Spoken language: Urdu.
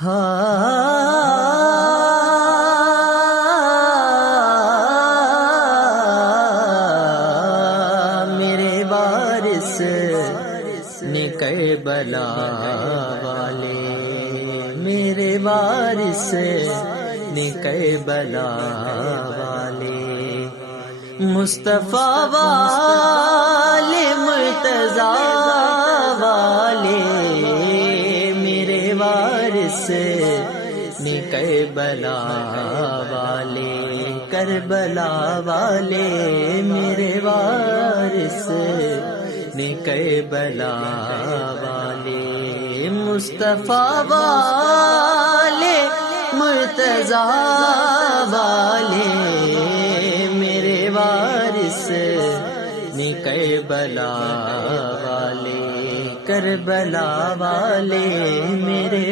میرے وارث نے کربلا والے، میرے وارث نے کربلا والے، مصطفیٰ والے مرتضیٰ والے، میرے وارث نے کربلا والے، کربلا والے، میرے وارث نے کربلا والے، مصطفیٰ والے مرتضیٰ والے، میرے وارث نے کربلا والے، کربلا والے، میرے